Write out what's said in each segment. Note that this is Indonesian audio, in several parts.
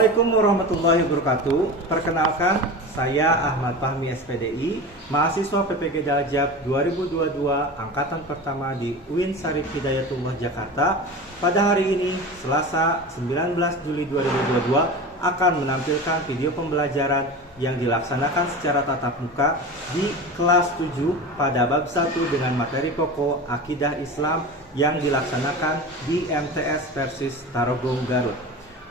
Assalamualaikum warahmatullahi wabarakatuh. Perkenalkan, saya Ahmad Fahmi SPDI, mahasiswa PPG Daljab 2022 angkatan pertama di UIN Syarif Hidayatullah Jakarta. Pada hari ini, Selasa 19 Juli 2022, akan menampilkan video pembelajaran yang dilaksanakan secara tatap muka di kelas 7 pada bab 1 dengan materi pokok Akidah Islam yang dilaksanakan di MTS Persis Tarogong, Garut.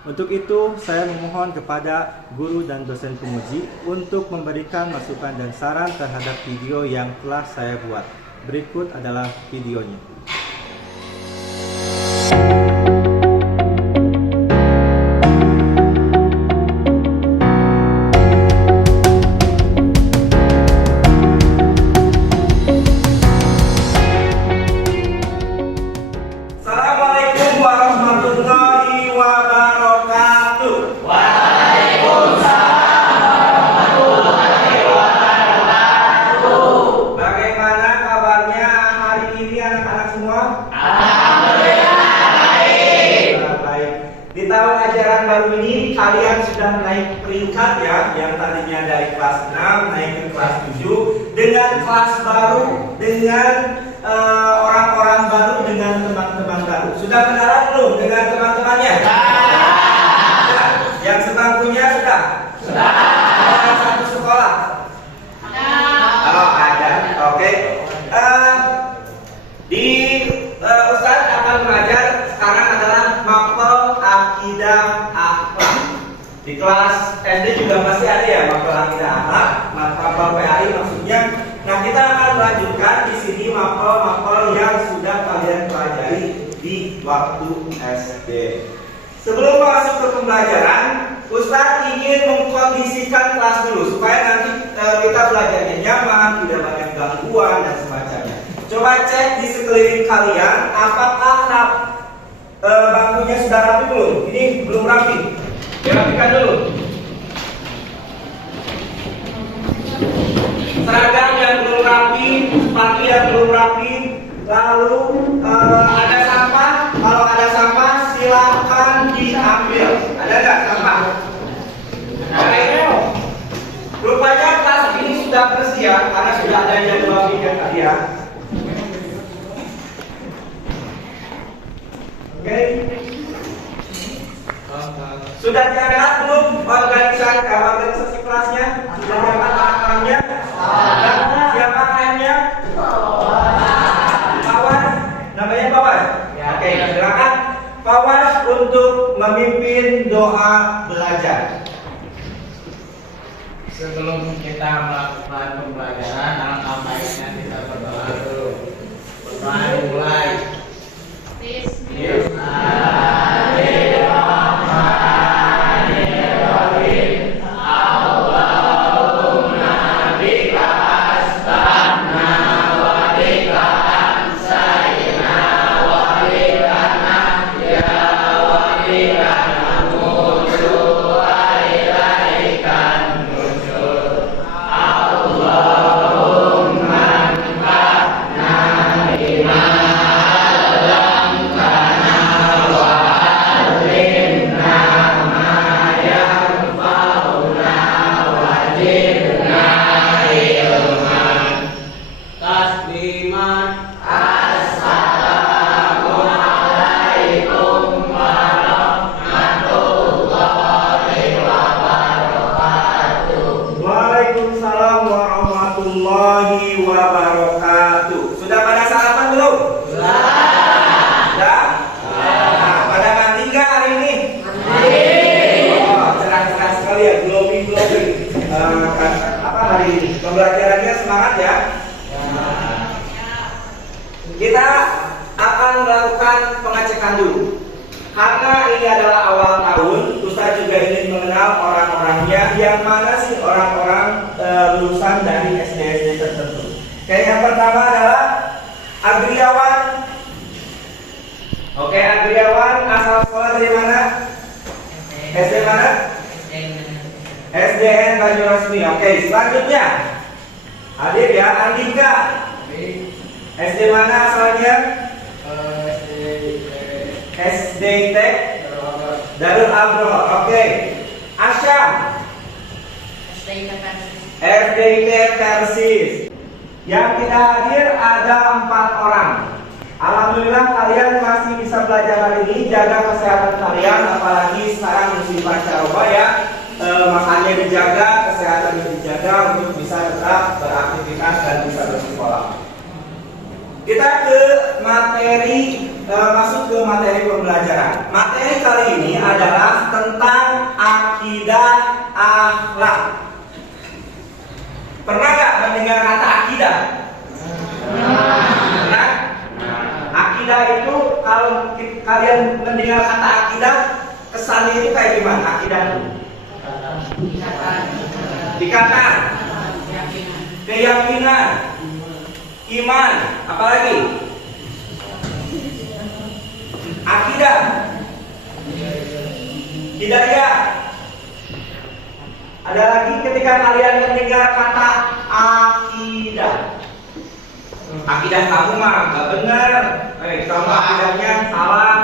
Untuk itu, saya memohon kepada guru dan dosen penguji untuk memberikan masukan dan saran terhadap video yang telah saya buat. Berikut adalah videonya. Assalamualaikum warahmatullahi wabarakatuh. Bagaimana kabarnya hari ini anak-anak semua? Alhamdulillah baik. Baik. Di tahun ajaran baru ini kalian sudah naik peringkat ya, yang tadinya dari kelas 6 naik ke kelas 7 dengan kelas baru, dengan orang-orang baru, dengan teman-teman baru. Sudah kenalan belum dengan teman-temannya? Sudah. Yang sebangkunya sudah? Sudah. Yang satu sekolah? Oh, ada. Oke. Ustadz akan mengajar sekarang adalah mapel akidah akhlak. Di kelas SD juga masih ada ya mapel akidah akhlak, mapel PAI maksudnya. Nah, kita akan melanjutkan di sini mapel yang sudah kalian pelajari di waktu SD. Sebelum masuk ke pembelajaran, Ustadz ingin mengkondisikan kelas dulu supaya nanti kita belajarnya nyaman, tidak banyak gangguan dan semacamnya. Coba cek di sekeliling kalian, apakah bangkunya sudah rapi belum? Ini belum rapi. Dirapikan dulu. Seragam yang belum rapi, sepatu yang belum rapi, lalu ada sampah. Kalau ada sampah silakan diambil. Ada nggak sampah? Oke. Rupanya kelas ini sudah bersih ya, karena sudah ada jadwal pindah kalian. Oke. Sudah diangkat belum organisasi kelasnya? Sudah diangkat anak-anaknya? Dan siapa AM-nya? Pawas. Namanya Pawas? Oke, silakan Pawas untuk memimpin doa belajar. Sebelum kita melakukan pembelajaran, alangkah baiknya kita berdoa dulu. Berdoa dimulai. Bismillahirrahmanirrahim. Allahumma bika asbahna wa bika amsayna wa bika nahya wa bika namutu wa ilaikan nusyur. Allahumma anfa'na bima Waalaikumsalam warahmatullahi wabarakatuh. Sudah pada sarapan belum? Sudah? Nah, pada mandi nggak hari ini? Oh, cerah-cerah sekali ya, glowing. Apa hari ini? Pembelajarannya semangat ya? Kita akan melakukan pengecekan dulu. Karena ini adalah awal tahun, Ustaz juga ingin mengenal orang-orangnya. Yang mana sih orang-orang lulusan dari SD-SD tertentu. Kayak yang pertama adalah Agriawan. Oke, Agriawan asal sekolah dari mana? SD mana? SDN Banyuresmi. Oke, selanjutnya hadir ya Andika. SD mana asalnya? SDIT Darul Abro. Oke. Asyam. SDIT Persis. Yang tidak hadir ada 4 orang. Alhamdulillah kalian masih bisa belajar hari ini. Jaga kesehatan kalian, apalagi sekarang musim pancaroba ya. Makanya dijaga, kesehatan dijaga untuk bisa tetap beraktivitas dan bisa bersekolah. Kita ke materi, masuk ke materi pembelajaran. Materi kali ini adalah tentang akidah akhlak. Pernah nggak mendengar kata akidah? Pernah? Akidah itu kalau kalian mendengar kata akidah, kesannya itu kayak gimana? Akidah itu? Ikatan, keyakinan, iman, apalagi? Akidah, hidayah. Ada lagi ketika kalian mendengar kata akidah. Akidah kamu mah nggak benar, kamu akidahnya salah.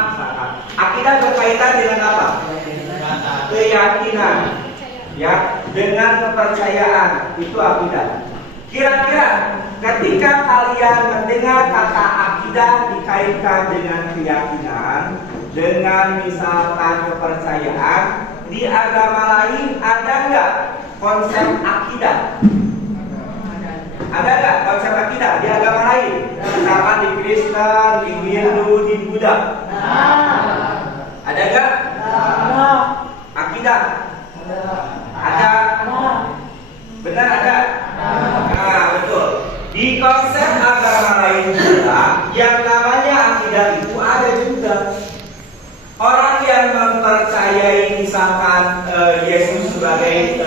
Akidah berkaitan dengan apa? Keyakinan, ya, dengan kepercayaan, itu akidah. Kira-kira ketika kalian mendengar kata akidah dikaitkan dengan keyakinan, dengan misalkan kepercayaan, di agama lain ada nggak konsep akidah? Ada nggak konsep akidah di agama lain? Misalkan di Kristen, di Hindu, di Buddha. Ada nggak? Akidah? Ada. Benar ada? Nah, betul. Di konsep agama lain juga, yang namanya akidah itu ada juga. Orang yang mempercayai misalkan Yesus sebagai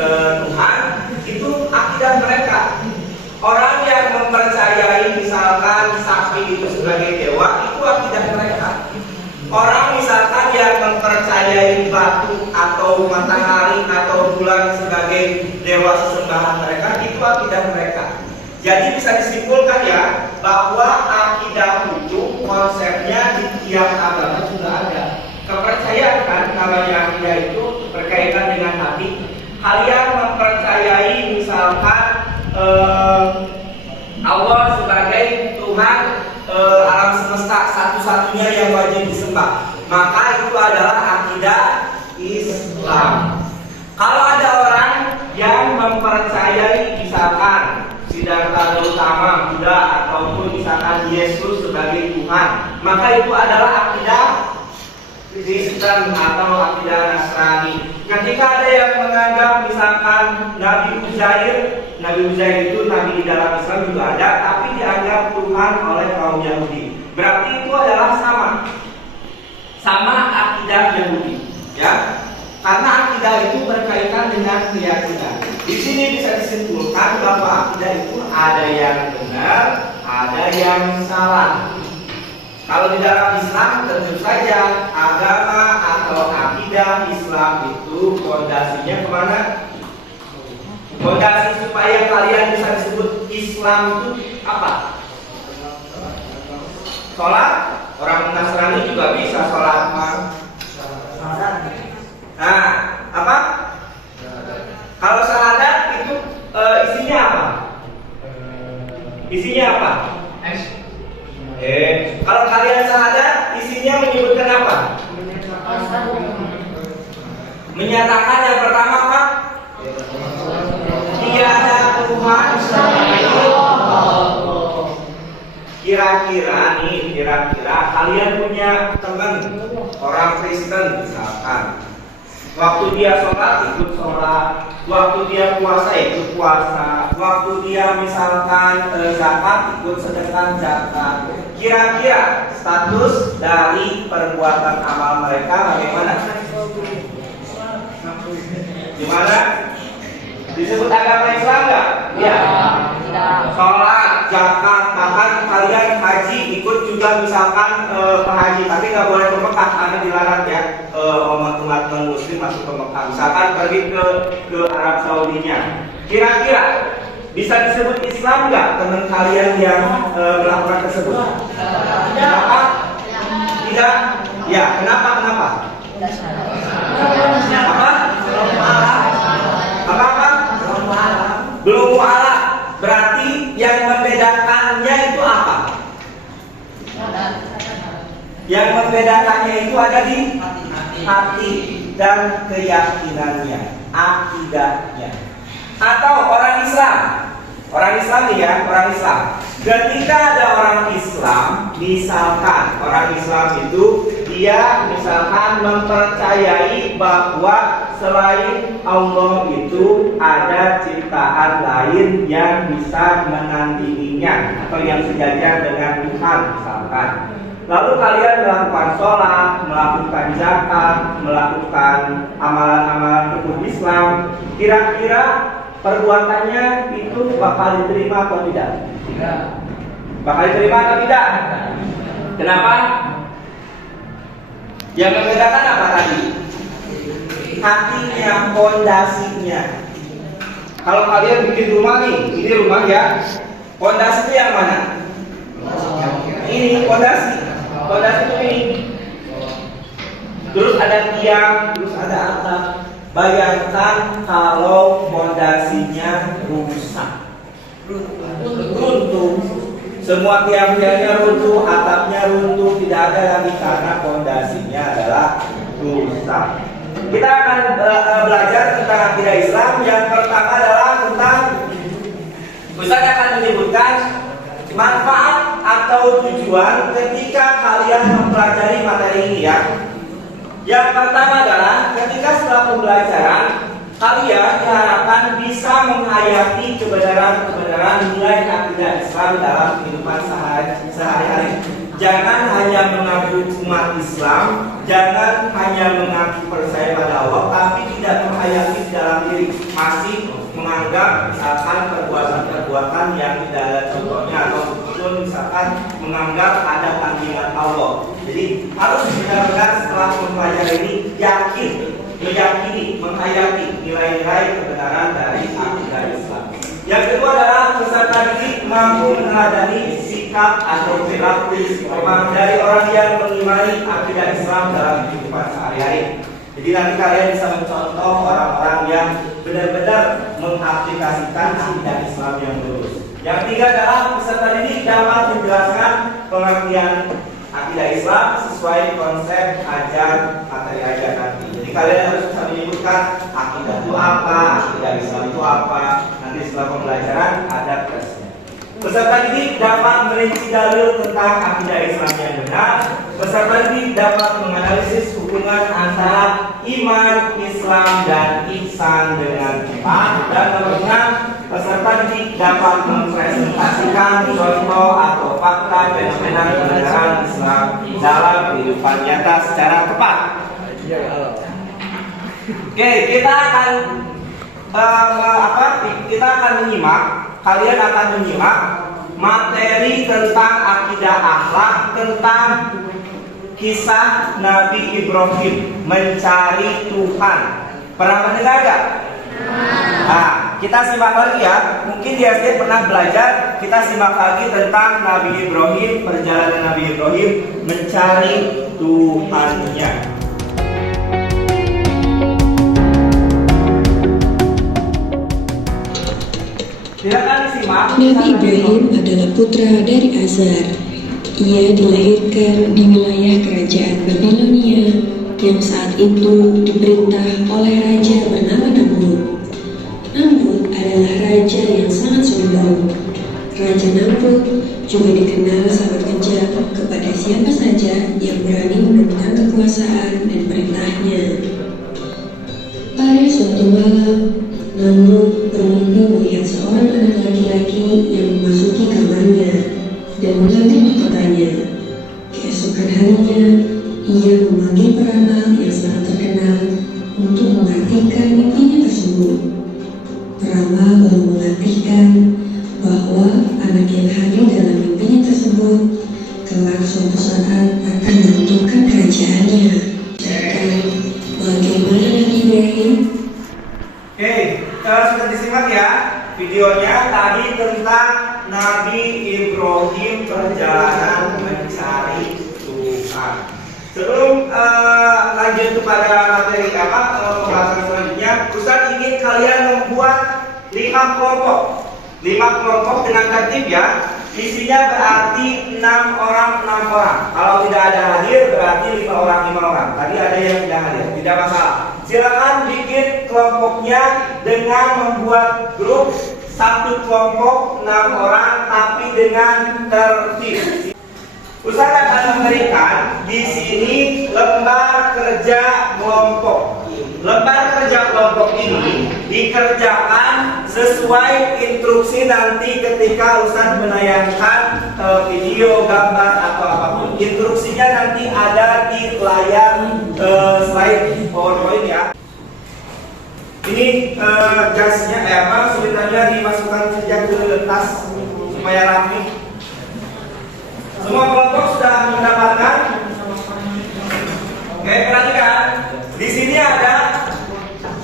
Tuhan, itu akidah mereka. Orang yang mempercayai misalkan sapi itu sebagai dewa, itu akidah mereka. Orang misalkan yang mempercayai batu atau matahari atau bulan sebagai dewa sesembahan mereka, itu akidah mereka. Jadi bisa disimpulkan ya, bahwa akidah itu konsepnya di tiap agama sudah ada. Kepercayaan kan, namanya akidah itu berkaitan dengan hati. Kalian mempercayai misalkan Allah sebagai Tuhan alam semesta satu-satunya yang wajib disembah, maka itu adalah akidah Islam. Kalau ada orang yang mempercayai misalkan Siddhartha Gautama, Buddha, ataupun misalkan Yesus sebagai Tuhan, maka itu adalah akidah Kristen atau akidah Nasrani. Ketika ada yang menganggap misalkan Nabi Uzair itu nabi di dalam Islam juga ada, tapi dianggap Tuhan oleh kaum Yahudi. Berarti itu adalah sama akidah Yahudi, ya. Karena akidah itu berkaitan dengan keyakinan. Di sini bisa disimpulkan bahwa akidah itu ada yang benar, ada yang salah. Kalau di dalam Islam tentu saja agama atau akidah Islam itu fondasinya kemana? Fondasi supaya kalian bisa disebut Islam itu apa? Sholat? Orang Nasrani juga bisa sholat. Nah, apa? Kalau syahadat itu isinya apa? Isinya apa? Kalau kalian syahadat isinya menyebutkan apa? Menyatakan yang pertama apa? Tiada Tuhan selain Allah. Kira-kira kalian punya teman orang Kristen misalkan, waktu dia sholat ikut sholat, waktu dia puasa ikut puasa, waktu dia misalkan zakat ikut sedekah zakat. Kira-kira status dari perbuatan amal mereka bagaimana? Gimana? Disebut agama Islam nggak? Ya. Sholat, zakat, bahkan kalian haji ikut juga misalkan ke haji, tapi nggak boleh ke Mekah karena dilarang ya umat non-muslim masuk ke Mekah. Misalkan pergi ke Arab Saudinya. Kira-kira bisa disebut Islam nggak teman kalian yang melakukan tersebut? Kenapa? Tidak? Ya, kenapa? Apa? Apa? Belum mualaf. Berarti yang membedakannya itu apa? Yang membedakannya itu ada di hati dan keyakinannya, akidahnya. Atau orang Islam. Orang Islam nih ya, orang Islam. Ketika ada orang Islam, misalkan orang Islam itu dia misalkan mempercayai bahwa selain Allah itu ada ciptaan lain yang bisa menandinginya atau yang sejajar dengan Tuhan misalkan. Lalu kalian melakukan sholat, melakukan zakat, melakukan amalan-amalan rukun Islam, kira-kira perbuatannya itu bakal diterima atau tidak? Tidak. Bakal diterima atau tidak? Kenapa? Yang membedakan apa tadi? Hatinya, fondasinya. Kalau kalian bikin rumah nih, ini rumah ya, fondasinya yang mana? Ini fondasi. Fondasi itu ini. Terus ada tiang, terus ada atap. Bayangkan kalau fondasinya rusak, runtuh, semua tiang-tiangnya runtuh, atapnya runtuh, tidak ada lagi karena fondasinya adalah rusak. Kita akan belajar tentang akidah Islam. Yang pertama adalah tentang Ustaz akan menyebutkan manfaat atau tujuan ketika kalian mempelajari materi ini ya. Yang pertama adalah ketika setelah pembelajaran kalian diharapkan bisa menghayati kebenaran-kebenaran nilai akidah Islam dalam kehidupan sehari-hari. Jangan hanya mengaku umat Islam, jangan hanya mengaku percaya pada Allah, tapi tidak menghayati di dalam diri, masih menganggap misalkan perbuatan-perbuatan yang tidak ada contohnya atau misalkan menganggap ada tandingan Allah. Jadi harus benar-benar setelah mempelajari ini meyakini, menghayati nilai-nilai kebenaran dari akidah Islam. Yang kedua adalah peserta didik mampu meneladani sikap atau perilaku istiqomah dari orang yang mengimani akidah Islam dalam kehidupan sehari-hari. Jadi nanti kalian bisa mencontoh orang-orang yang benar-benar mengaplikasikan akidah Islam yang lurus. Yang ketiga adalah peserta didik dapat menjelaskan pengertian akidah Islam sesuai konsep ajar materi ajar nanti. Jadi kalian harus bisa menyebutkan akidah itu apa, akidah Islam itu apa. Nanti setelah pembelajaran ada tesnya. Peserta didik dapat merinci dalil tentang akidah Islam yang benar. Peserta didik dapat menganalisis hubungan antara iman, Islam, dan ihsan dengan cepat. Dan nomor 6, peserta didik dapat mempresentasikan contoh atau fakta fenomena kebenaran Islam dalam kehidupan nyata secara tepat. Oke, kita akan menyimak. Kalian akan menyimak materi tentang akidah akhlak, tentang kisah Nabi Ibrahim mencari Tuhan. Pernah mendengar gak? Nah, kita simak lagi ya. Mungkin di SD pernah belajar. Kita simak lagi tentang Nabi Ibrahim, perjalanan Nabi Ibrahim mencari Tuhannya. Nabi Ibrahim adalah putra dari Azar. Ia dilahirkan di wilayah kerajaan Babilonia yang saat itu diperintah oleh raja bernama Namrud. Namrud adalah raja yang sangat sombong. Raja Namrud juga dikenal sangat kejam kepada siapa saja yang berani menentang kekuasaan dan perintahnya. Pada suatu malam, Namrud bermimpi melihat seorang anak laki-laki yang memasuki kamarnya dan mengambil mahkotanya. Keesokan harinya, ia memanggil peramal yang sangat terkenal untuk mengartikan mimpinya tersebut. Peramal lalu mengartikan bahwa anak yang hadir dalam mimpinya tersebut kelak suatu saat akan menentukan kerajaannya. Dan bagaimana Nabi Ibrahim? Oke, sudah disimak ya videonya tadi tentang Nabi Ibrahim perjalanan mencari Tuhan. Sebelum lanjut kepada materi pembahasan selanjutnya, ini kalian membuat 5 kelompok. 5 kelompok dengan tertib ya. Isinya berarti 6 orang. Kalau tidak ada hadir berarti 5 orang. Tadi ada yang tidak hadir, tidak masalah. Silakan bikin kelompoknya dengan membuat grup. 1 kelompok 6 orang tapi dengan tertib. Ustaz akan memberikan di sini lembar kerja kelompok. Lembar kerja kelompok ini dikerjakan sesuai instruksi nanti ketika Ustaz menayangkan video, gambar atau apapun. Instruksinya nanti ada di layar slide PowerPoint ya. Ini jasnya, sulitannya dimasukkan saja ke tas supaya rapi. Semua kelompok sudah mendapatkan. Oke, perhatikan. Di sini ada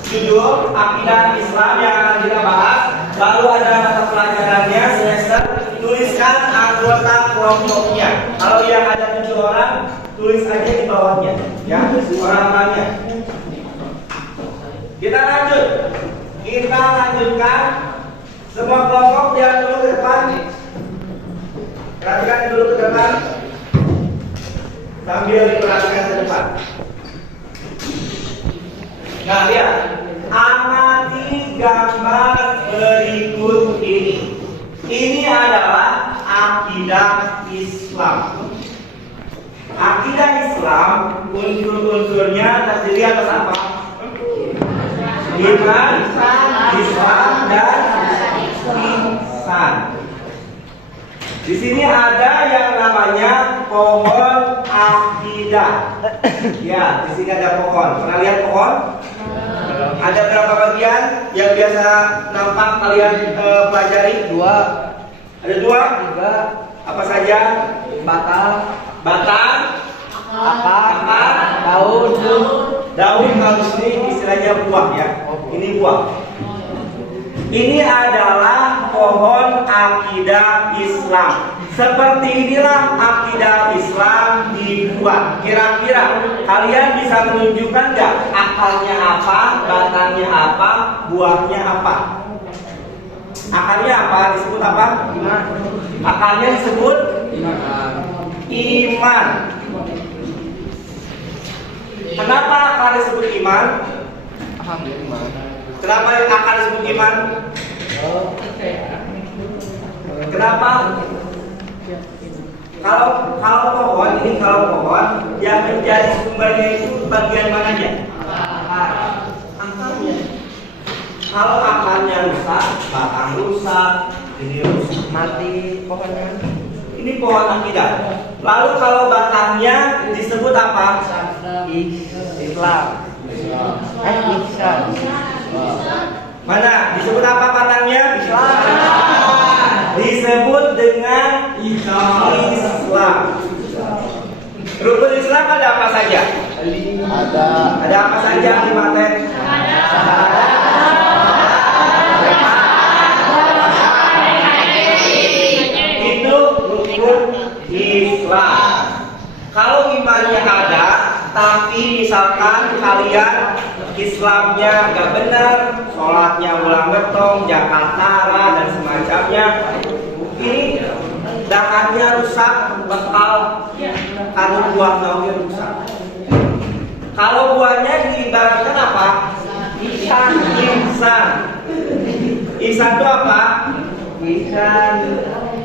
judul akidah Islam yang akan kita bahas. Lalu ada mata pelajarannya semester. Tuliskan anggota kelompoknya. Kalau yang ada 7 orang, tulis aja di bawahnya, ya, orang-orangnya. Kita lanjutkan. Semua kelompok lihat dulu ke depan. Perhatikan dulu ke depan. Sambil diperhatikan ke depan. Nah, lihat. Amati gambar berikut ini. Ini adalah akidah Islam. Akidah Islam, unsur-unsurnya terdiri atas apa? Iman, Islam, dan ihsan. Di sini ada yang namanya pohon akidah. Ya, di sini ada pohon. Pernah lihat pohon? Ada berapa bagian yang biasa nampak kalian pelajari? 2. Ada 2? 3. Apa saja? Batang, akar, daun. Kalau ini istilahnya buah ya. Ini buah. Ini adalah pohon akidah Islam. Seperti inilah akidah Islam dibuat. Kira-kira kalian bisa menunjukkan nggak akarnya apa, batangnya apa, buahnya apa? Akarnya apa? Disebut apa? Iman. Akarnya disebut iman. Kenapa akar disebut iman? Kenapa akar disebut iman? Kenapa? Kalau pohon yang menjadi sumbernya itu bagian mananya? Akarnya. Kalau akarnya rusak, batang rusak, ini rusak, mati pohonnya. Ini pohon akidah. Lalu kalau batangnya disebut apa? Islam. Ihsan. Mana? Disebut apa batangnya? Islam. Disebut dengan Islam. Rukun Islam ada apa saja? Ada apa saja di materi? Itu rukun Islam. Kalau imannya ada, tapi misalkan kalian Islamnya nggak benar, sholatnya ulang betong, Jakarta dan semacamnya, ini dahannya rusak, bekal karena buah tauhid rusak. Kalau buahnya diibaratkan apa? Ihsan. Ihsan itu apa? Ihsan.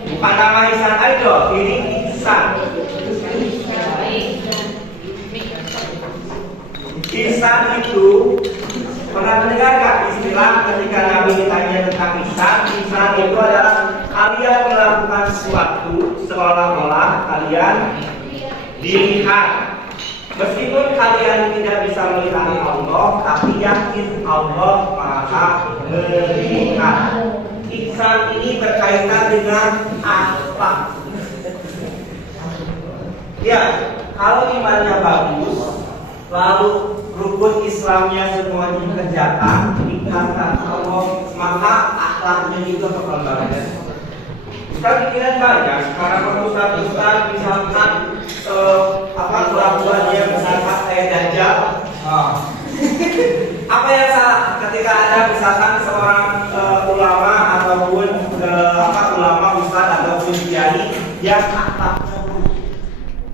Bukan nama Ihsan Idol, ini ihsan. Ihsan itu pernah mendengar gak istilah ketika Nabi ditanya tentang ihsan? Ihsan itu adalah kalian melakukan sesuatu seolah-olah kalian dilihat. Meskipun kalian tidak bisa melihat Allah, tapi yakin Allah Maha melihat. Ihsan ini berkaitan dengan akhlak. Ya, kalau imannya bagus, lalu rukun Islamnya semuanya dikerjakan, diingatkan Allah, maka akhlaknya juga bakal bagus. Kita pikiran banyak karena ustaz misalkan kelakuannya misalkan kayak dajjal, Apa yang salah ketika ada misalkan seorang ulama ataupun ulama ustadz ataupun kiai yang akhlaknya buruk?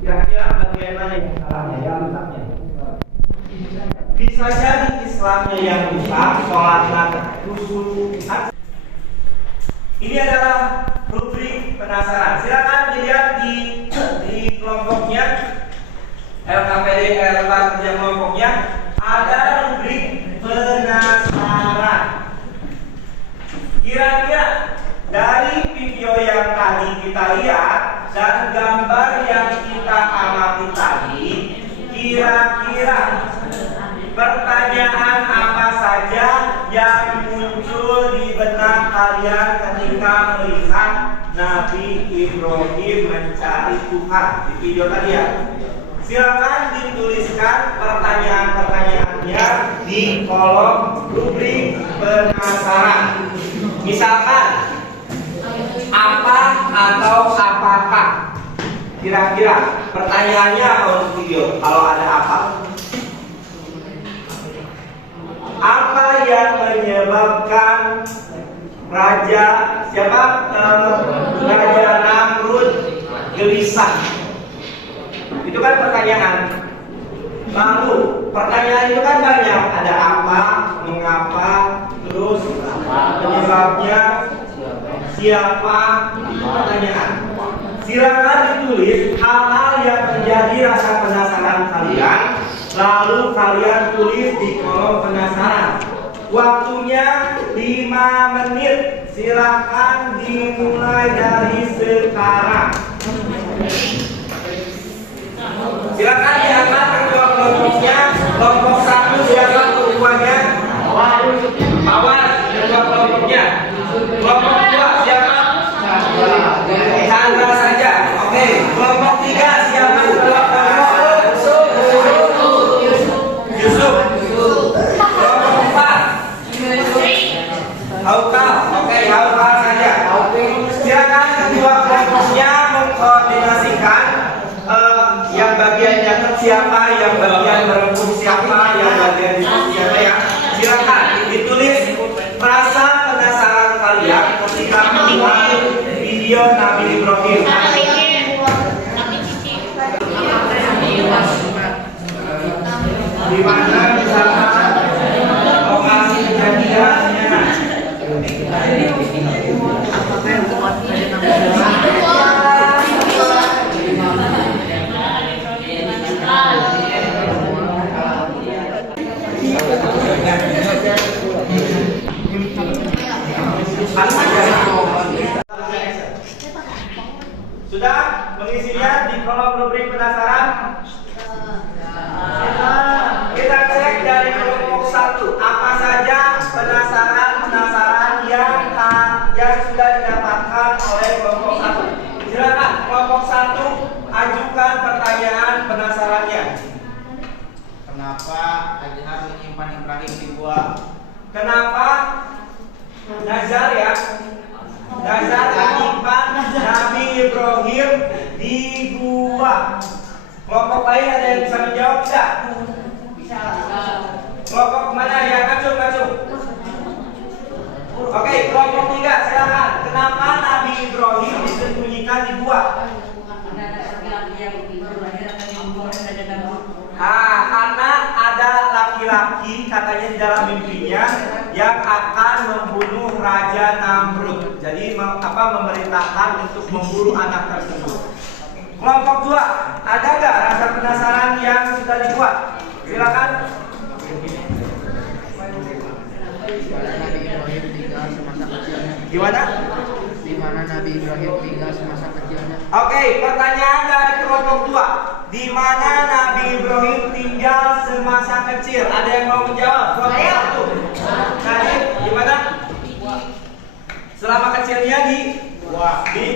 Kira-kira bagian mana yang salahnya, yang rusaknya? Bisa jadi Islamnya yang rusak, sholatnya khusyuk. Ini adalah rubrik penasaran. Silakan dilihat di kelompoknya LKPD kerja kelompoknya ada rubrik penasaran. Kira-kira dari video yang tadi kita lihat dan gambar yang kita amati tadi, kira-kira pertanyaan apa saja yang muncul di benak kalian ketika melihat Nabi Ibrahim mencari Tuhan di video tadi ya? Silakan dituliskan pertanyaan-pertanyaannya di kolom rubrik penasaran. Misalkan apa atau apakah? Kira-kira pertanyaannya apa untuk video? Kalau ada apa? Apa yang menyebabkan Raja Namrud gelisah? Itu kan pertanyaan. Lalu pertanyaan itu kan banyak. Ada apa, mengapa, terus penyebabnya, siapa, pertanyaan. Silakan ditulis hal-hal yang menjadi rasa penasaran kalian. Lalu kalian tulis di kolom penasaran. Waktunya 5 menit. Silakan dimulai dari sekarang. Silakan diangkat kedua kelompoknya. Kelompok 1 silakan ketuanya. Mawar kedua kelompoknya. Kelompok 2 siapa? Chandra saja. Oke. Kelompok 3 siapa kedua kelompok? Yusuf. Kelompok 4 Haukal. Oke, Haukal saja. Silakan kedua kelompoknya mengkoordinasikan yang bagian nyatet siapa, yang bagian merengkuh siapa, yang bagian diskusi siapa ya. Silakan ditulis rasa penasaran kalian ketika melihat video Nabi Ibrahim. Di mana misalkan lokasi kejadiannya. Sudah mengisinya di kolom rubrik penasaran? Kita cek dari kelompok 1 apa saja penasaran yang sudah didapatkan oleh kelompok 1. Silakan kelompok 1 ajukan pertanyaan penasarannya. Kenapa Azhar menyimpan Ibrahim di gua? Kenapa Nazar ya? Nazar menyimpan Nabi Ibrahim di gua. Kelompok lain ada yang bisa menjawab tidak? Bisa. Kelompok mana yang ngacung? Oke, kelompok 3 silakan. Kenapa Nabi Ibrahim disembunyikan di gua? Karena ada laki-laki katanya di dalam mimpinya yang akan membunuh Raja Namrud. Jadi memerintahkan untuk memburu anak tersebut. Kelompok 2, ada nggak rasa penasaran yang sudah dibuat? Silakan. Gimana? Di mana Nabi Ibrahim tinggal semasa kecilnya? Oke, pertanyaan dari kelompok 2. Di mana Nabi Ibrahim tinggal semasa kecil? Ada yang mau menjawab? Kelompok 1. Tadi di mana? Selama kecilnya di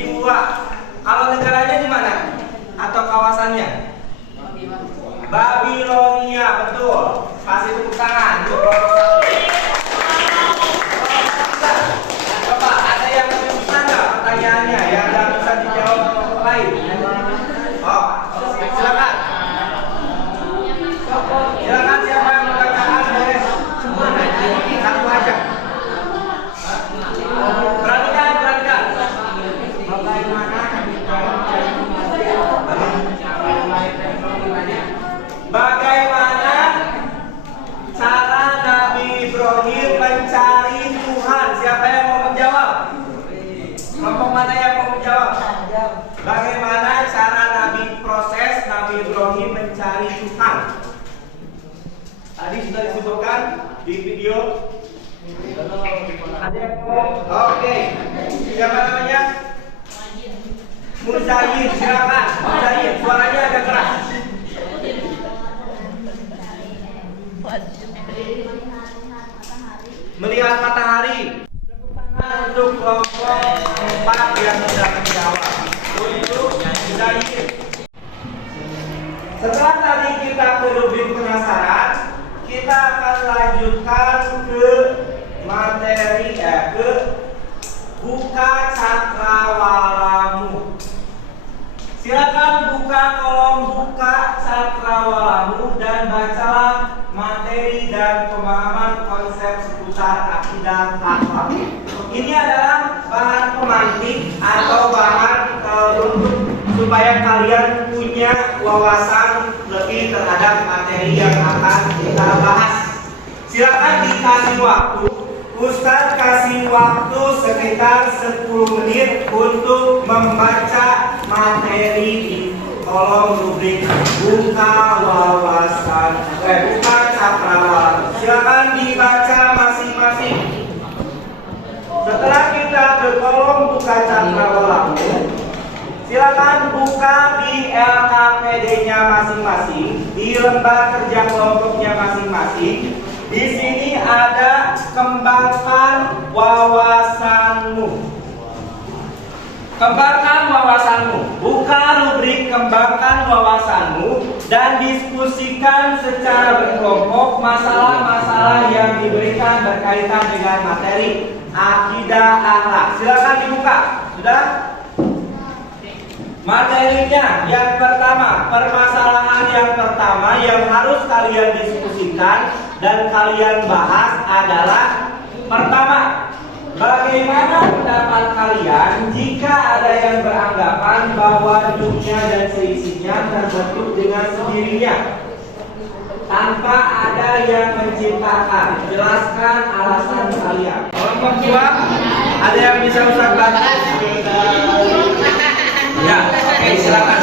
gua. Kalau negaranya di mana? Atau kawasannya? Babilonia, betul. Kasih tepuk tangan. Coba ada yang lebih bisa nggak pertanyaannya yang nggak bisa dijawab kelompok lain? Oh, silakan. Silakan siapa yang bertanya? di video? Ada yang ngomong? Oke. Siapa namanya? Muzayyin, silakan. Muzayyin, suaranya agak keras. Melihat matahari. Tepuk tangan untuk kelompok 4 yang sudah menjawab. Untuk Muzayyin. Setelah tadi kita ke rubrik penasaran, kita akan lanjutkan ke materi ke buka cakrawalamu. Silakan buka kolom buka cakrawalamu dan bacalah materi dan pemahaman konsep seputar akidah akhlak. Ini adalah bahan pemantik atau bahan untuk supaya kalian punya wawasan lebih terhadap materi yang akan kita bahas. Silakan dikasih waktu. Ustadz kasih waktu sekitar 10 menit untuk membaca materi di kolom rubrik buka wawasan buka cakrawala. Silakan dibaca masing-masing. Setelah kita ke kolom buka cakrawala, silakan buka di LKPD-nya masing-masing, di lembar kerja kelompoknya masing-masing. Di sini ada kembangkan wawasanmu. Kembangkan wawasanmu. Buka rubrik kembangkan wawasanmu dan diskusikan secara berkelompok masalah-masalah yang diberikan berkaitan dengan materi akidah akhlak. Silakan dibuka. Sudah? Materinya yang pertama, permasalahan yang pertama yang harus kalian diskusikan dan kalian bahas adalah pertama, bagaimana pendapat kalian jika ada yang beranggapan bahwa dunia dan seisinya terbentuk dengan sendirinya tanpa ada yang menciptakan? Jelaskan alasan kalian. Kelompok 2, ada yang bisa Ustaz bantu? Ya, oke, silakan.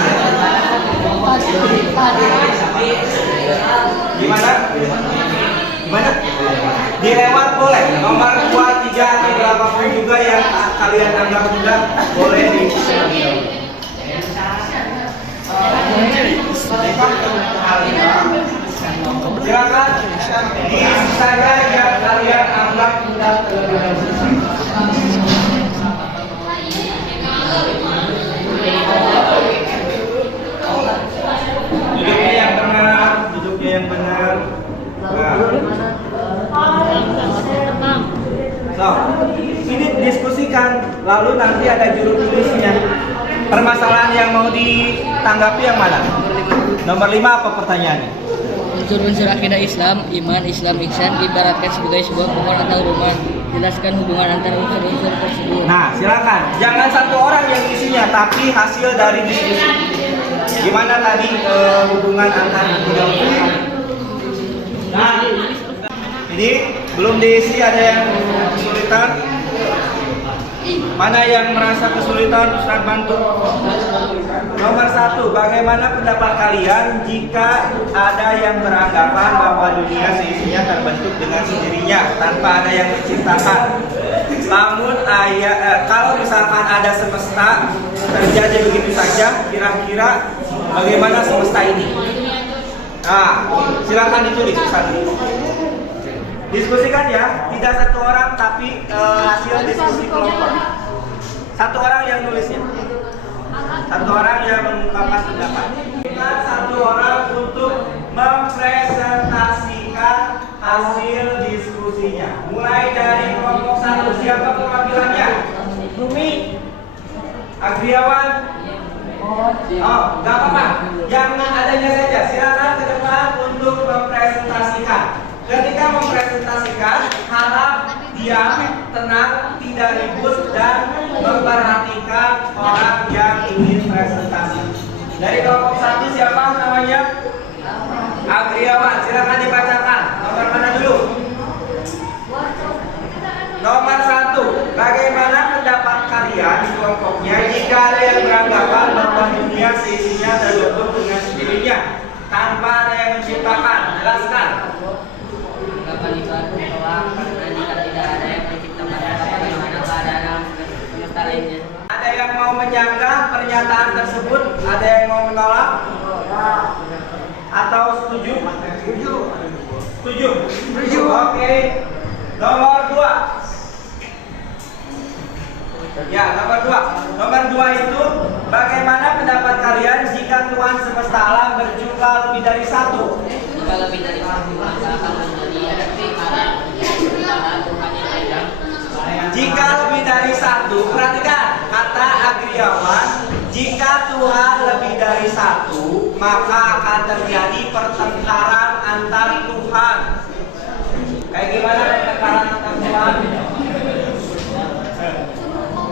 Gimana? Gimana? Dilewat boleh. Nomor 2, 3 atau berapapun juga yang kalian anggap mudah boleh di. Silakan diisi saja yang kalian anggap mudah terlebih dahulu. Duduknya yang benar, duduknya yang benar. So, ini diskusikan, lalu nanti ada juru tulisnya. Permasalahan yang mau ditanggapi yang mana? Nomor 5 apa pertanyaannya? Unsur-unsur akidah Islam, iman, Islam, ihsan diibaratkan sebagai sebuah pohon atau rumah. Jelaskan hubungan antara unsur-unsur tersebut. Nah, silakan. Jangan satu orang yang isinya, tapi hasil dari diskusi. Gimana tadi hubungan antara kedua unsur? Nah, ini belum diisi, ada yang kesulitan? Mana yang merasa kesulitan, Ustaz bantu? Nomor 1, bagaimana pendapat kalian jika ada yang beranggapan bahwa dunia seisinya terbentuk dengan sendirinya tanpa ada yang menciptakan? Namun kalau misalkan ada semesta terjadi begitu saja, kira-kira bagaimana semesta ini? Nah, silakan ditulis Ustaz. Diskusikan ya, tidak satu orang tapi hasil diskusi kelompok. Satu orang yang nulisnya, satu orang yang mengungkapkan pendapat. Satu orang untuk mempresentasikan hasil diskusinya. Mulai dari kelompok 1, siapa perwakilannya? Bumi, Agriawan. Oh, nggak apa-apa. Yang adanya saja. Silakan ke depan untuk mempresentasikan. Ketika mempresentasikan, harap diam, tenang, tidak ribut, dan memperhatikan orang yang ingin presentasi. Dari kelompok 1 siapa namanya? Agriawan. Silakan dibacakan. Nomor mana dulu? Nomor 1. Bagaimana pendapat kalian di kelompoknya jika ada yang beranggapan bahwa dunia seisinya terbentuk dengan sendirinya tanpa ada yang menciptakan? Jelaskan. pernyataan tersebut? Ada yang mau menolak? Atau setuju? Setuju. Oke. Nomor 2. Ya, nomor 2. Nomor 2 itu bagaimana pendapat kalian jika Tuhan semesta alam berjumlah lebih dari 1? Jika lebih dari satu maka akan menjadi para Tuhan yang lain. Jika lebih dari 1, perhatikan kata Agriawan, jika Tuhan lebih dari 1, maka akan terjadi pertengkaran antar Tuhan. Kayak gimana pertengkaran antar Tuhan?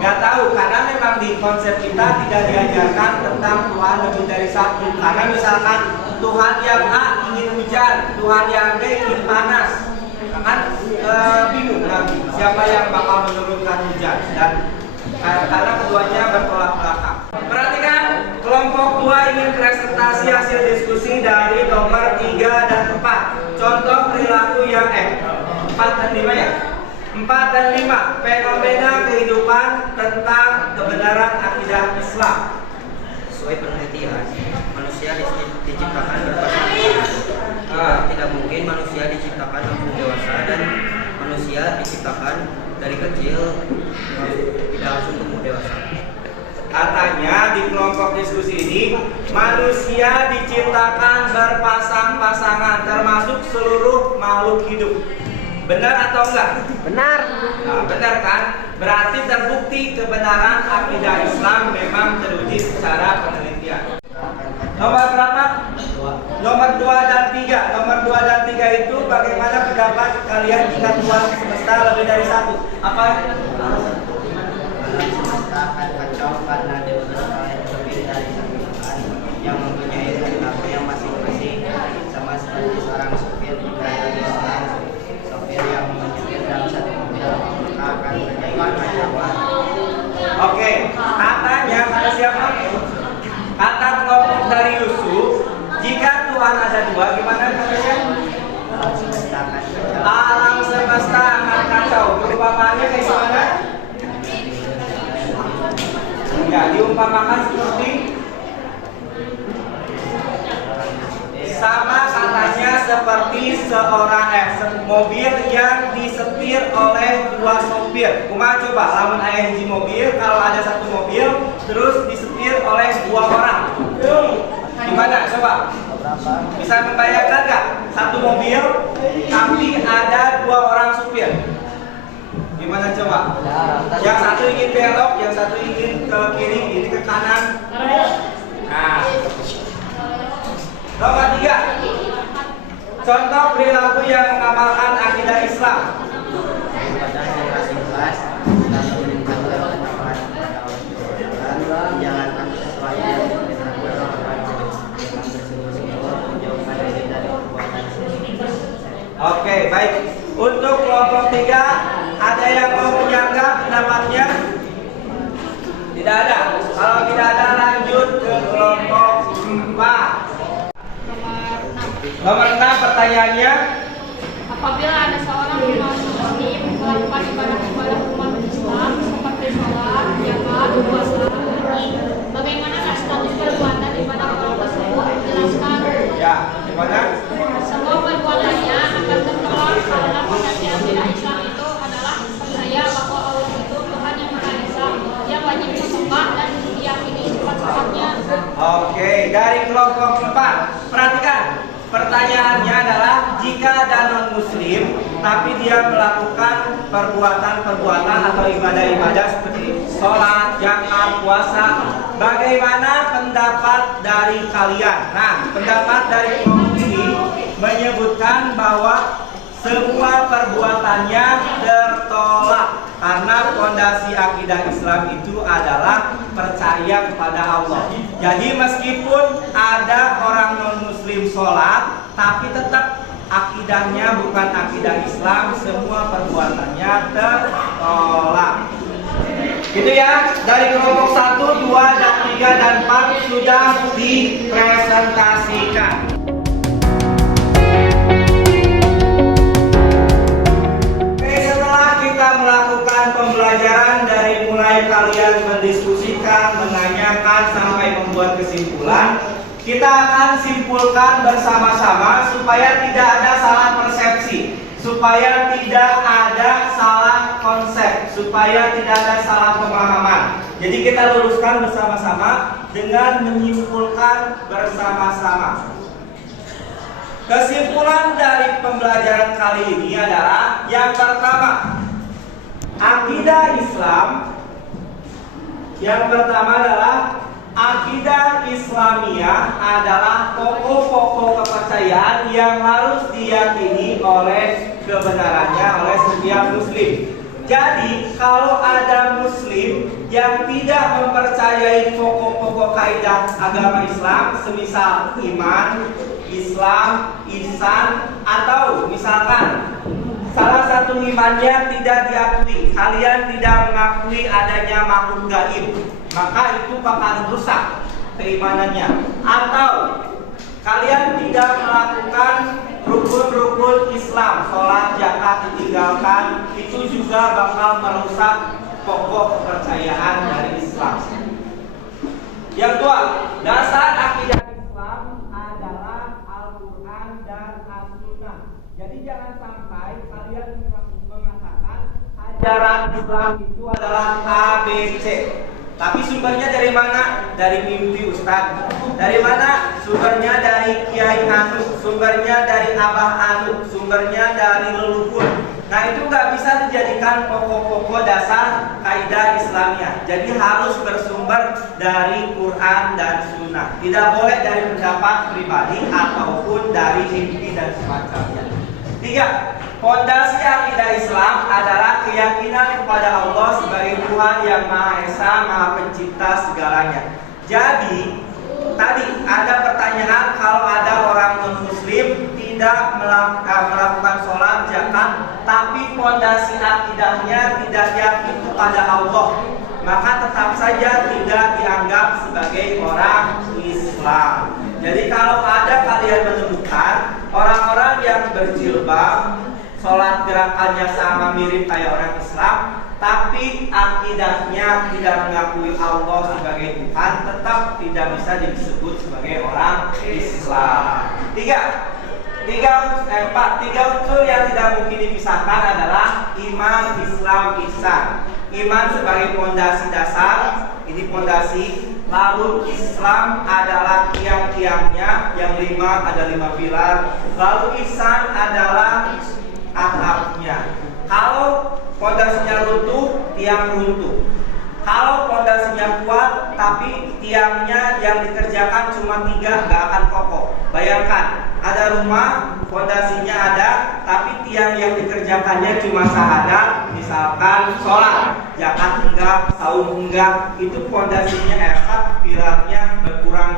Gak tahu, karena memang di konsep kita tidak diajarkan tentang Tuhan lebih dari 1. Karena misalkan Tuhan yang A ingin hujan, Tuhan yang B ingin panas, kan bingung nanti siapa yang bakal menurunkan hujan, dan karena keduanya bertolak belakang. Perhatikan, kelompok 2 ingin presentasi hasil diskusi dari nomor 3 dan 4. Contoh perilaku yang 4 dan 5 ya. 4 dan 5, fenomena kehidupan tentang kebenaran akidah Islam. Sesuai penelitian, manusia diciptakan berpasangan. Tidak mungkin manusia diciptakan langsung dewasa, dan manusia diciptakan dari kecil tidak langsung tumbuh dewasa. Katanya di kelompok diskusi ini, manusia diciptakan berpasang-pasangan, termasuk seluruh makhluk hidup. Benar atau enggak? Benar. Nah, benar kan? Berarti terbukti kebenaran akidah Islam memang teruji secara penelitian. Nomor berapa? Nomor 2 dan 3. Nomor 2 dan 3 itu bagaimana pendapat kalian jika Tuhan semesta lebih dari 1? Apa? Alam semesta akan kacau karena lebih dari satu Tuhan yang mempunyai perilaku yang masing-masing, sama seperti seorang supir di dalam Islam. Sopir yang menyetir dalam satu mobil maka akan terjadi kacauan. Oke, katanya kata siapa? Kata kelompok dari Yusuf, jika Tuhan ada 2, gimana katanya? Alam semesta akan kacau. Alam semesta akan kacau. Perumpamaannya kayak gimana? Ya, diumpamakan seperti sama, katanya seperti seorang mobil yang disetir oleh 2 sopir. Kumaha coba lamun aya hiji mobil, kalau ada satu mobil terus disetir oleh 2 orang. Gimana coba? Bisa membayangkan nggak? Satu mobil tapi ada 2 orang supir. Gimana coba? Yang satu ingin belok, yang satu ingin ke kiri, ini ke kanan. Nah, nomor 3. Contoh perilaku yang mengamalkan akidah Islam. Pada generasi kelas lalu meningkatkan ketakwaan kepada Allah, menjalankan sesuatu yang diperintahkan Allah, dengan bersungguh-sungguh menjauhkan diri dari perbuatan syirik. Oke, baik. Untuk kelompok 3, ada yang mau menyanggah pendapatnya? Tidak ada. Kalau tidak ada, lanjut ke kelompok 4. Nomor 6 pertanyaannya. Apabila ada seorang imam muslim melakukan ibadah-ibadah umat Islam seperti sholat, zakat, puasa, haji, bagaimana status perbuatan ibadah orang tersebut? Jelaskan. Ya, gimana? Semua perbuatannya akan tertolak karena konsepsi akidah Islam itu adalah percaya bahwa Allah itu Tuhan yang Maha Esa yang wajib disembah dan diyakini sifat-sifatnya. Oke, dari kelompok 4. Perhatikan. Pertanyaannya adalah jika ada non-muslim tapi dia melakukan perbuatan-perbuatan atau ibadah-ibadah seperti sholat, zakat, puasa, bagaimana pendapat dari kalian? Nah, pendapat dari kelompok ini menyebutkan bahwa semua perbuatannya tertolak karena fondasi akidah Islam itu adalah percaya kepada Allah. Jadi meskipun ada orang non-muslim sholat, tapi tetap akidahnya bukan akidah Islam, semua perbuatannya tertolak. Gitu ya, dari kelompok 1, 2, dan 3, dan 4 sudah dipresentasikan. Melakukan pembelajaran dari mulai mulai kalian mendiskusikan, menanyakan sampai membuat kesimpulan, kita akan simpulkan bersama-sama supaya tidak ada salah persepsi, supaya tidak ada salah konsep, supaya tidak ada salah pemahaman. Jadi kita luruskan bersama-sama dengan menyimpulkan bersama-sama. Kesimpulan dari pembelajaran kali ini adalah yang pertama, akidah Islam. Yang pertama adalah akidah Islamiyah adalah pokok-pokok kepercayaan yang harus diyakini oleh kebenarannya oleh setiap muslim. Jadi kalau ada muslim yang tidak mempercayai pokok-pokok kaidah agama Islam, semisal iman, Islam, ihsan, atau misalkan salah satu imannya tidak diakui, kalian tidak mengakui adanya makhluk gaib, maka itu bakal rusak keimanannya. Atau kalian tidak melakukan rukun-rukun Islam, sholat, zakat ditinggalkan, itu juga bakal merusak pokok kepercayaan dari Islam. Yang kedua, dasar akidah Islam adalah Al-Quran dan As-Sunnah. Jadi jangan sampai kalian mengatakan ajaran Islam itu adalah ABC. Tapi sumbernya dari mana? Dari mimpi Ustaz. Dari mana? Sumbernya dari Kiai Anu, sumbernya dari Abah Anu, sumbernya dari leluhur. Nah itu nggak bisa dijadikan pokok-pokok dasar kaidah Islamiyah. Jadi harus bersumber dari Quran dan Sunnah. Tidak boleh dari pendapat pribadi ataupun dari mimpi dan semacamnya. 3. Fondasi akidah Islam adalah keyakinan kepada Allah sebagai Tuhan yang Maha Esa, Maha Pencipta segalanya. Jadi, tadi ada pertanyaan kalau ada orang non-muslim tidak melakukan sholat, zakat, tapi fondasi akidahnya tidak yakin kepada Allah, maka tetap saja tidak dianggap sebagai orang Islam. Jadi kalau ada kalian menemukan orang-orang yang berjilbab, sholat gerakannya sama mirip kayak orang Islam, tapi akidahnya tidak mengakui Allah sebagai Tuhan, tetap tidak bisa disebut sebagai orang Islam. Tiga unsur yang tidak mungkin dipisahkan adalah iman, Islam, ihsan. Iman sebagai fondasi dasar, ini fondasi. Lalu Islam adalah tiang-tiangnya, yang 5 ada 5 pilar. Lalu ihsan adalah atapnya. Kalau fondasinya runtuh, tiang runtuh. Kalau fondasinya kuat, tapi tiangnya yang dikerjakan cuma 3, gak akan kokoh. Bayangkan, ada rumah, fondasinya ada, tapi tiang yang dikerjakannya cuma syahadat, misalkan sholat, zakat enggak, saum enggak, itu fondasinya efek, pilarnya berkurang.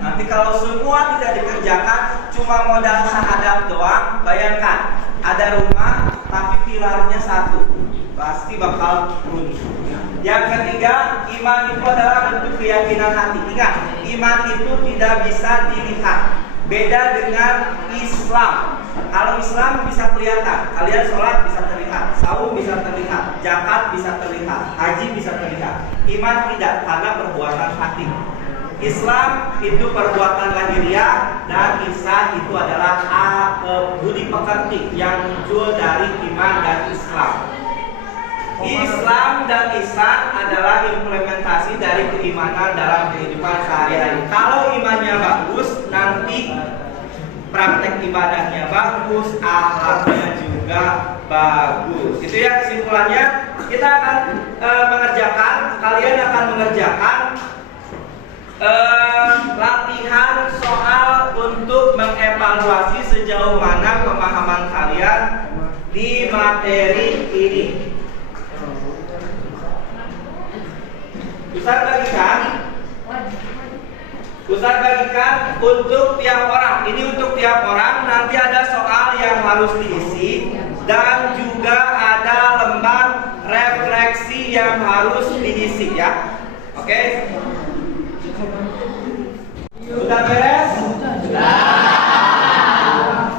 Nanti kalau semua tidak dikerjakan, cuma modal syahadat doang, bayangkan, ada rumah, tapi pilarnya 1, pasti bakal runtuh. Yang ketiga, iman itu adalah bentuk keyakinan hati. Ingat, iman itu tidak bisa dilihat. Beda dengan Islam. Kalau Islam bisa kelihatan, kalian sholat bisa terlihat, saum bisa terlihat, zakat bisa terlihat, haji bisa terlihat. Iman tidak, karena perbuatan hati. Islam itu perbuatan lahiriah, dan ihsan itu adalah budi pekerti yang muncul dari iman dan Islam. Islam dan ihsan adalah implementasi dari keimanan dalam kehidupan sehari-hari. Kalau imannya bagus, nanti praktek ibadahnya bagus, akhlaknya juga bagus. Itu ya kesimpulannya. Kita akan kalian akan mengerjakan latihan soal untuk mengevaluasi sejauh mana pemahaman kalian di materi ini. Ustaz bagikan untuk tiap orang. Ini untuk tiap orang. Nanti ada soal yang harus diisi, dan juga ada lembar refleksi yang harus diisi ya. Oke? Sudah beres? Sudah.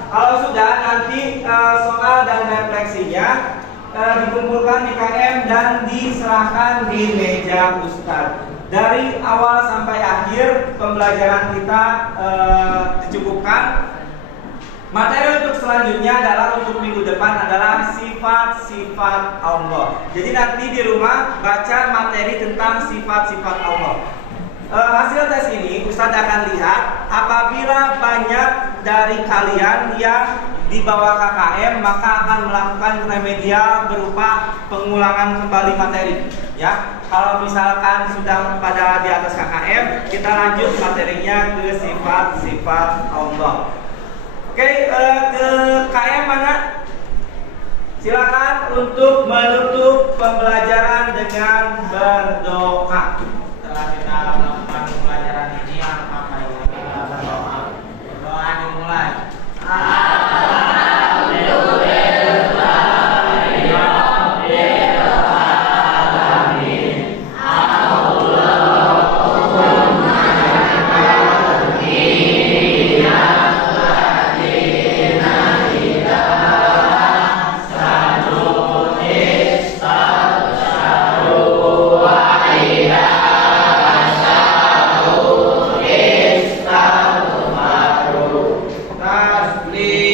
Kalau sudah, nanti soal dan refleksinya dikumpulkan di KM dan diserahkan di meja Ustadz. Dari awal sampai akhir pembelajaran kita dicukupkan. Materi untuk selanjutnya adalah untuk minggu depan adalah sifat-sifat Allah. Jadi nanti di rumah baca materi tentang sifat-sifat Allah. Hasil tes ini Ustadz akan lihat apabila banyak dari kalian yang di bawah KKM maka akan melakukan remedial berupa pengulangan kembali materi. Ya, kalau misalkan sudah pada di atas KKM, kita lanjut materinya ke sifat-sifat Allah. Oke, ke KM mana? Silakan untuk menutup pembelajaran dengan berdoa. Setelah kita melakukan pembelajaran ini, apa yang kita berdoa? Berdoa dimulai. Tasbih